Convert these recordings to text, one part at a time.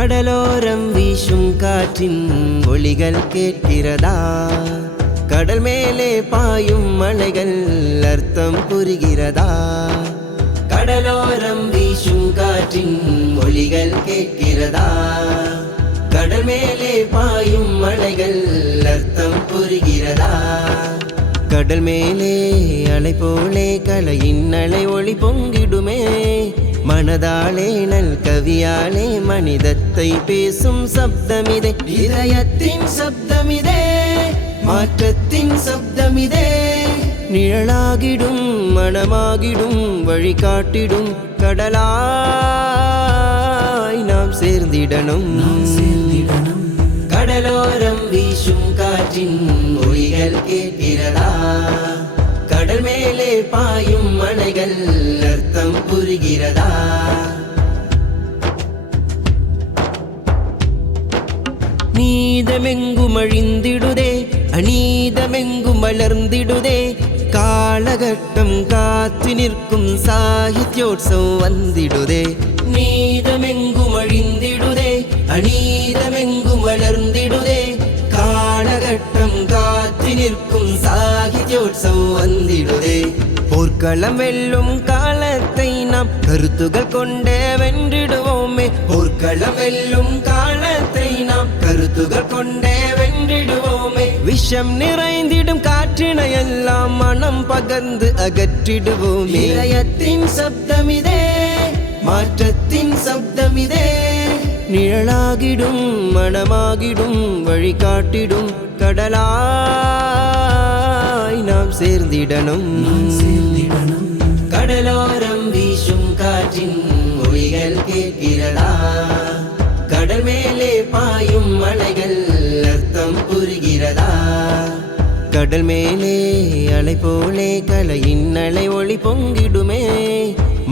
கடலோரம் வீசும் காற்றின் ஒலிகள் கேட்கிறதா? கடல் மேலே பாயும் மலைகள் அர்த்தம் புரிகிறதா? கடலோரம் வீசும் காற்றின் ஒலிகள் கேட்கிறதா? கடல் மேலே பாயும் மலைகள் அர்த்தம் புரிகிறதா? கடல் மேலே அலை போலே கலையின் அலை ஒளி பொங்கிடுமே. மனதாலே நல் கவியாலே மனிதத்தை பேசும் சப்தமிதே. இதயத்தின் சப்தமிதே, மாற்றத்தின் சப்தமிதே. நிழலாகிடும் மனமாகிடும் வழிகாட்டிடும் கடலாய் நாம் சேர்ந்திடணும். கடலோரம் வீசும் காற்றின் ஒலிகள் கேட்கிறதா? கடல் மேலே பாயும் மலைகள் அர்த்தம் புரிகிறதா? நீதமெங்கும் அழிந்திடுதே, அநீதமெங்கும் வளர்ந்திடுதே. காலகட்டம் காத்து நிற்கும் சாகித்யோத்சவம் வந்திடுதே. நீதமெங்கும் அழிந்திடுதே, அநீதமெங்கும் வளர்ந்திடுதே. காலகட்டம் காத்து நிற்கும் சாகித்யோத்சவம் வந்திடுதே. போர்க்களம் வெல்லும் காலத்தை நாம் கருத்துகள் கொண்டே வென்றிடுவோமே. போர்க்களம் வெல்லும் காலத்தை நாம் கருத்துகள் கொண்டே வென்றிடுவோமே. விஷம் நிறைந்திடும் காற்றினை எல்லாம் மனம் பகர்ந்து அகற்றிடுவோமே. இதயத்தின் சப்தமிதே, மாற்றத்தின் சப்தமிதே. நிழலாகிடும் மனமாகிடும் வழிகாட்டிடும் கடலாய் நாம் சேர்ந்திடணும். கடலோரம் வீசும் காற்றின் ஒலிகள் கேட்கிறதா? கடல் மேலே பாயும் மலைகள் அர்த்தம் புரிகிறதா? கடல் மேலே அலை போலே கலையின் அலை ஒளி பொங்கிடுமே.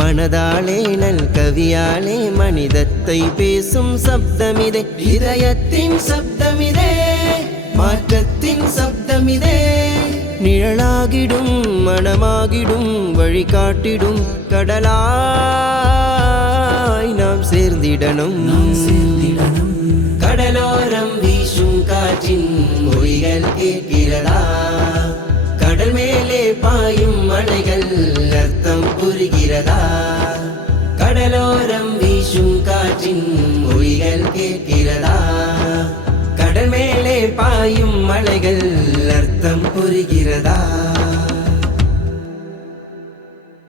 மனதாலே நல் கவியாலே மனிதத்தை பேசும் சப்தமிதே. இதயத்தின் சப்தமிதே, மாற்றத்தின் சப்தமிதே. நிழலாகிடும் மனமாகிடும் வழிகாட்டிடும் கடலாய் நாம் சேர்ந்திடணும். கடலோரம் வீசும் காற்றின் ஒலிகள் கேட்கிறதா? கடல் மேலே பாயும் மலைகள் அர்த்தம் புரிகிறதா? கடலோரம் வீசும் காற்றின் ஒலிகள் கேட்கிறதா? கடல் மேலே பாயும் மலைகள் அர்த்தம் புரிகிறதா?